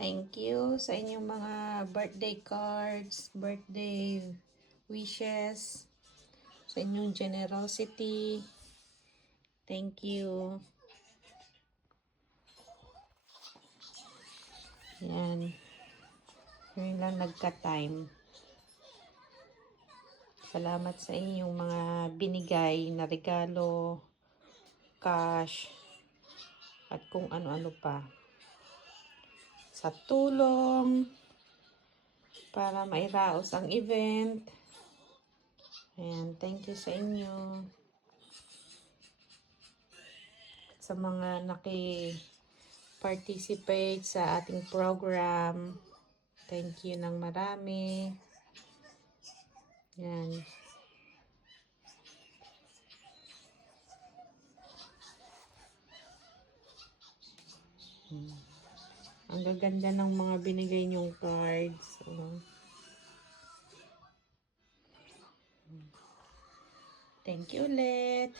Thank you sa inyong mga birthday cards, birthday wishes, sa inyong generosity. Thank you. Yan. Ngayon lang nagka-time. Salamat sa inyong mga binigay na regalo, cash, at kung ano-ano pa. Sa tulong, para mairaos ang event. Ayan, thank you sa inyo. Sa mga participate sa ating program, thank you ng marami. Yan. Ang gaganda ng mga binigay niyong cards. Thank you ulit.